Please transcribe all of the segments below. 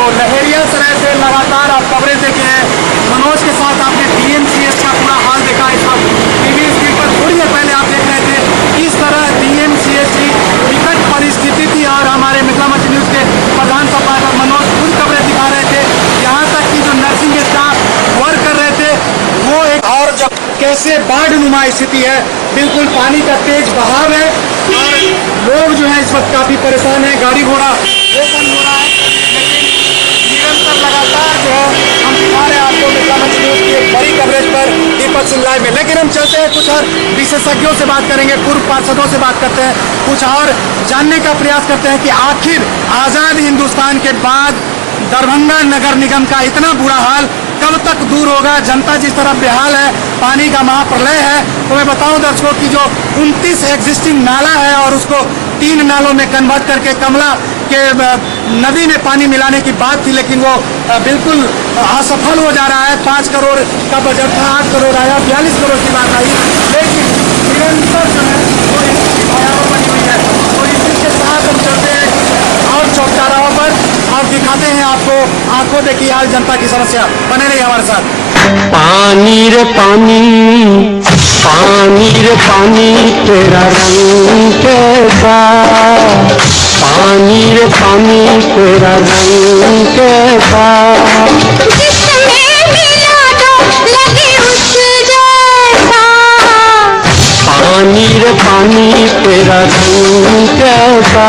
तो लहेरियासराय से लगातार आप कवरेज देखे हैं। मनोज के साथ आपने डीएमसीएच का पूरा हाल देखा इस वक्त टीवी स्क्रीन पर। थोड़ी देर पहले आप देख रहे थे किस तरह डीएमसीएच की विकट परिस्थिति थी और हमारे मिथिला मंच न्यूज़ के प्रधान संपादक मनोज पूरी कवरेज दिखा रहे थे। यहाँ तक कि जो नर्सिंग स्टाफ वर्क कर रहे थे वो एक और जब कैसे बाढ़ नुमा स्थिति है, बिल्कुल पानी का तेज बहाव है और लोग जो है इस वक्त काफी परेशान है। गाड़ी घोड़ा वो बंद हो रहा है, लेकिन निरंतर लगातार जो है हम दिखा रहे हैं आपको मिथिला मंच न्यूज़ की एक बड़ी कवरेज पर दीपक सिंह लाइव में। लेकिन हम चलते हैं कुछ और विशेषज्ञों से बात करेंगे, पूर्व पार्षदों से बात करते हैं, कुछ और जानने का प्रयास करते हैं कि आखिर आज़ाद हिंदुस्तान के बाद दरभंगा नगर निगम का इतना बुरा हाल कब तक दूर होगा। जनता जिस तरह बेहाल है, पानी का महाप्रलय है। तो मैं बताऊं दर्शकों की जो 29 एग्जिस्टिंग नाला है और उसको 3 नालों में कन्वर्ट करके कमला के नदी में पानी मिलाने की बात थी, लेकिन वो बिल्कुल असफल हो जा रहा है। 5 करोड़ का बजट था, 8 करोड़ आया, 42 करोड़ की बात आई, लेकिन निरंतर जो है बनी हुई है। तो इसी के साथ हम चलते हैं और चौकीदारों पर और दिखाते हैं आपको आंखों देखी हाल जनता की समस्या। बने रहिए हमारे साथ। पानी रे पानी, पानी रे पानी तेरा रंग कैसा, पानी रे पानी तेरा रंग कैसा, जिसमें मिला दो लगे उस जैसा, पानी रे पानी तेरा रंग कैसा,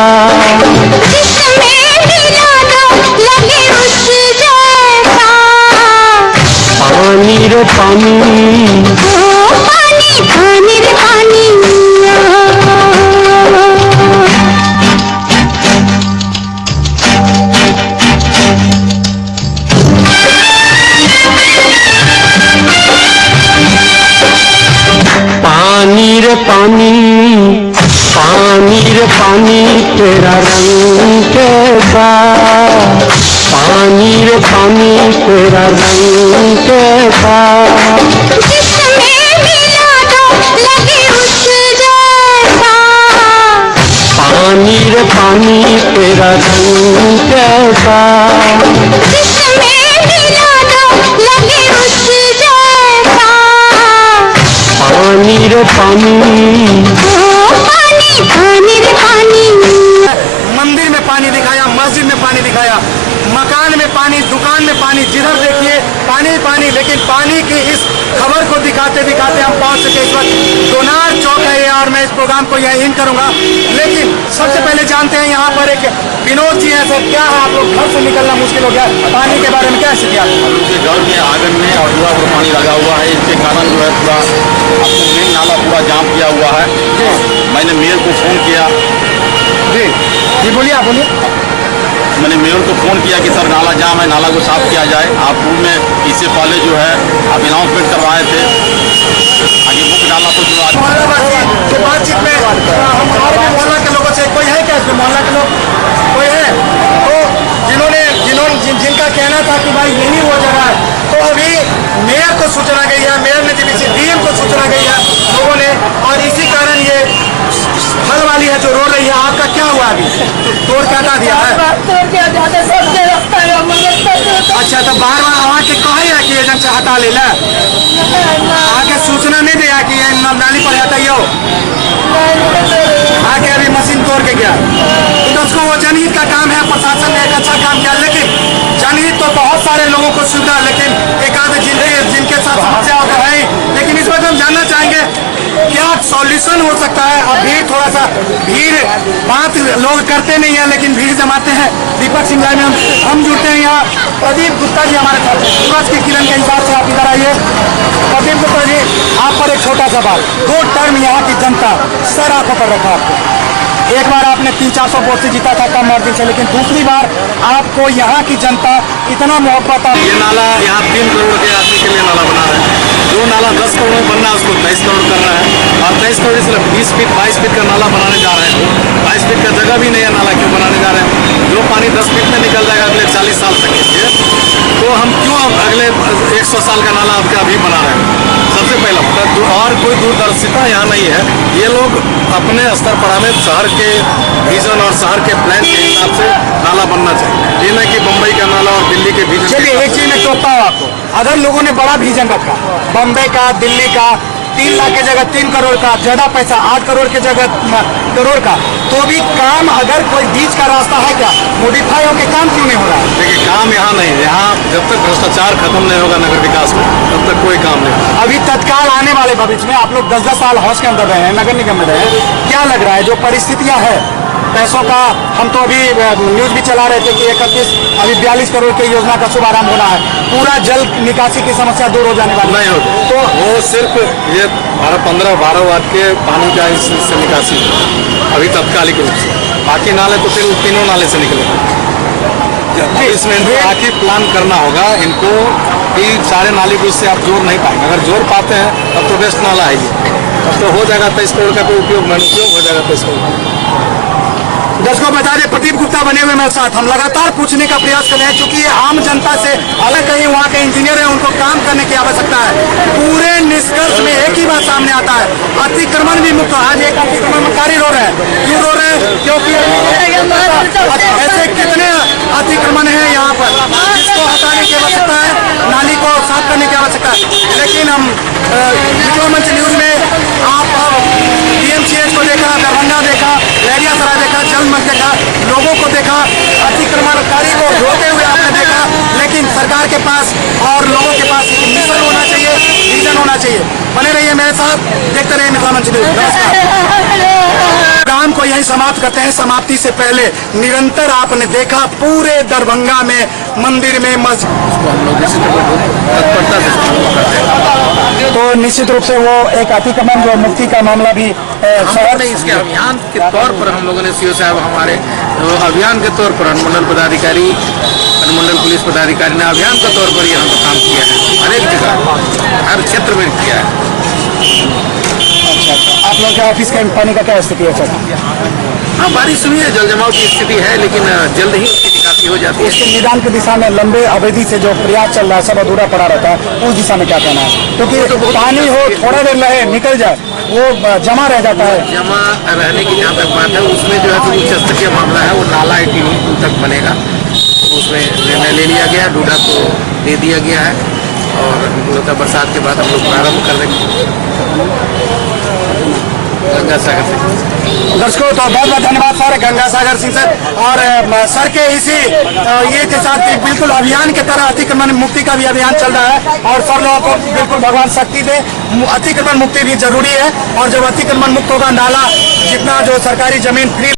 जिसमें मिला दो लगे उस जैसा, पानी रे पानी, ओ पानी पानी रे पानी। पानी रे पानी, पानी रे पानी तेरा रंग कैसा, पानी रे पानी तेरा रंग कैसा, जिसमें मिला दो लगे उस जैसा, पानी रे पानी तेरा रंग कैसा, जिसमें मिला दो लगे उस जैसा, पानी रे पानी, ओ पानी पानी रे पानी। मंदिर में पानी दिखाया, मस्जिद में पानी दिखाया, मकान में पानी, दुकान में पानी, जिधर देखिए पानी पानी। लेकिन पानी की इस खबर को दिखाते दिखाते हम पहुंच सके इस वक्त दोनार चौक है ये, और मैं इस प्रोग्राम को यहीं इन करूंगा। लेकिन सबसे पहले जानते हैं यहाँ पर एक विनोद जी हैं। सर क्या है, आप लोग घर से निकलना मुश्किल हो गया, पानी के बारे में क्या स्थिति है? उनके घर में आंगन में और पूरा पर पानी लगा हुआ है। इसके कारण जो है पूरा आपको मेन नाला पूरा जाम किया हुआ है। मैंने मेयर को फ़ोन किया। जी जी बोलिए, आप बोलिए। मैंने मेयर को फ़ोन किया कि सर नाला जाम है, नाला को साफ किया जाए। आप पूर्व में इससे पहले जो है आप अनाउंसमेंट करवाए थे आगे मुख्य नाला को जो आज बातचीत में हम और भी मोहल्ला के लोगों से, कोई है क्या इसमें मोहल्ला के लोग, कोई है तो जिनका कहना था कि भाई यही हो जा रहा है, तो अभी मेयर को सूचना गई है, मेयर ने डीएम को सूचना गई है लोगों ने, और इसी कारण ये फल वाली है जो रो रही है। आपका क्या हुआ अभी? तोड़ के हटा दिया है? अच्छा, तो बार बार आवाज के कहे है कि एजेंट से हटा ले ला, आगे सूचना नहीं दिया कि ये नाली पर हटाइयो, आगे अभी मशीन तोड़ के गया। तो उसको वो जनहित का काम है, प्रशासन ने एक अच्छा काम किया, लेकिन जनहित तो बहुत सारे लोगों को सुविधा, लेकिन एक आध जिनके साथ समस्या होता है। लेकिन इस वक्त हम जानना चाहेंगे क्या सॉल्यूशन हो सकता है। अब भीड़ थोड़ा सा बात लोग करते नहीं है, लेकिन भीड़ जमाते हैं। दीपक सिंह लाइव में हम जुड़ते हैं। यहाँ प्रदीप गुप्ता जी हमारे साथ हैं। सूरज की किरण के हिसाब से आप इधर आइए। प्रदीप गुप्ता जी, आप पर एक छोटा सवाल। 2 टर्म यहाँ की जनता सर आंखों पर रखा आपको। एक बार आपने 300-400 वोट से जीता था कम मार्जिन से, लेकिन दूसरी बार आपको यहाँ की जनता इतना मोहब्बत है। ये नाला यहाँ 3 करोड़ के आदमी के लिए नाला बना रहे हैं। जो नाला 10 करोड़ में बनना है उसको 23 करोड़ करना है, और 23 करोड़ इसलिए 20 फीट 22 फीट का नाला बनाने जा रहे हैं। 22 फीट का जगह भी नहीं है, नाला क्यों बनाने जा रहे हैं? जो पानी 10 फीट में निकल जाएगा अगले 40 साल तक के लिए, तो हम क्यों अगले 100 साल का नाला आपका अभी बना रहे हैं? सबसे पहला और कोई दूरदर्शिता यहाँ नहीं है। ये लोग अपने स्तर पर, हमें शहर के विजन और शहर के प्लान के हिसाब से नाला बनना चाहिए। ये नहीं कि मुंबई का नाला के विजन के चलिए एक चीज मैं टोकता हूँ आपको, अगर लोगों ने बड़ा विजन रखा, बम्बई का, दिल्ली का, 3 लाख की जगह 3 करोड़ का, ज्यादा पैसा 8 करोड़ की जगह करोड़ का, तो भी काम अगर कोई बीच का रास्ता है क्या, मॉडिफाई होकर काम क्यों नहीं हो रहा है? देखिए काम यहाँ नहीं है, यहाँ जब तक भ्रष्टाचार खत्म नहीं होगा नगर विकास में तब तक कोई काम नहीं होगा। अभी तत्काल आने वाले भविष्य में आप लोग 10-10 साल हौज के अंदर रहे हैं, नगर निगम में रहे हैं, क्या लग रहा है जो परिस्थितियां है पैसों का, हम तो अभी न्यूज भी चला रहे थे कि 42 करोड़ की योजना का शुभारंभ होना है, पूरा जल निकासी की समस्या दूर हो जाने वाली नहीं है। होगा तो वो सिर्फ ये 12 वाट के पानी का इससे निकासी अभी तात्कालिक रूप से, बाकी नाले तो फिर 3 नाले से निकलेंगे। इसमें इनको आके प्लान करना होगा इनको कि सारे नाले को इससे आप जोड़ नहीं पाएंगे, अगर जोड़ पाते हैं तब तो बेस्ट नाला है ये, तब तो हो जाएगा 23 करोड़ का कोई उपयोग हो जाएगा 23 करोड़। दर्शकों बता दें, प्रदीप गुप्ता बने हुए मेरे साथ, हम लगातार पूछने का प्रयास कर रहे हैं क्योंकि ये आम जनता से अलग कहीं वहाँ के इंजीनियर हैं, उनको काम करने की आवश्यकता है। पूरे निष्कर्ष में एक ही बात सामने आता है, अतिक्रमण भी मुक्त। आज एक अतिक्रमणकारी रो रहे हैं, क्यों रो रहे हैं? क्योंकि ऐसे कितने अतिक्रमण है यहाँ पर, इसको हटाने की आवश्यकता है, नाली को साफ करने की आवश्यकता है। लेकिन हम मिथिलामंच न्यूज में आप DMCH को देखा, दरभंगा देखा, लहरियासराय देखा, जलमंच देखा, लोगों को देखा, अतिक्रमणकारी को रोते हुए आपने देखा, लेकिन सरकार के पास और लोगों के पास मिशन होना चाहिए, विजन होना चाहिए। बने रहिए मेरे साथ, देखते रहिए मिथिलामंच न्यूज। नमस्कार। काम को यही समाप्त करते हैं। समाप्ति से पहले निरंतर आपने देखा पूरे दरभंगा में, मंदिर में, तो निश्चित रूप से वो एक अतिक्रमण जो मुक्ति का मामला भी हमने इसके अभियान के तौर पर हम लोगों ने सीओ साहब हमारे अभियान के तौर पर अनुमंडल पदाधिकारी, अनुमंडल पुलिस पदाधिकारी ने अभियान के तौर पर यहाँ पर काम किया है, हर एक जगह हर क्षेत्र में किया है। आप लोग के ऑफिस का पानी का क्या स्थिति है सर? हाँ बारिश हुई है, जल जमाव की स्थिति है, लेकिन जल्द ही उसकी निकासी हो जाती है। इसके निदान की दिशा में लंबे अवधि से जो प्रयास चल रहा है, सब अधूरा पड़ा रहता है, उस दिशा में क्या कहना है? क्योंकि पानी हो थोड़ा देर रहे निकल जाए, वो जमा रह जाता है। जमा रहने की जहाँ तक बात है, उसमें जो है उच्च स्तरीय मामला है, वो नाला 18 तक बनेगा, उसमें निर्णय ले लिया गया, डूडा को दे दिया गया है और हम बरसात के बाद हम लोग प्रारंभ कर देंगे गंगा सागर से। दर्शकों तो बहुत बहुत धन्यवाद सर, गंगा सागर सिंह सर, और सर के इसी ये के साथ बिल्कुल अभियान के तरह अतिक्रमण मुक्ति का भी अभियान चल रहा है, और सब लोगों को बिल्कुल भगवान शक्ति दे। अतिक्रमण मुक्ति भी जरूरी है, और जब अतिक्रमण मुक्त होगा, नाला जितना जो सरकारी जमीन फ्री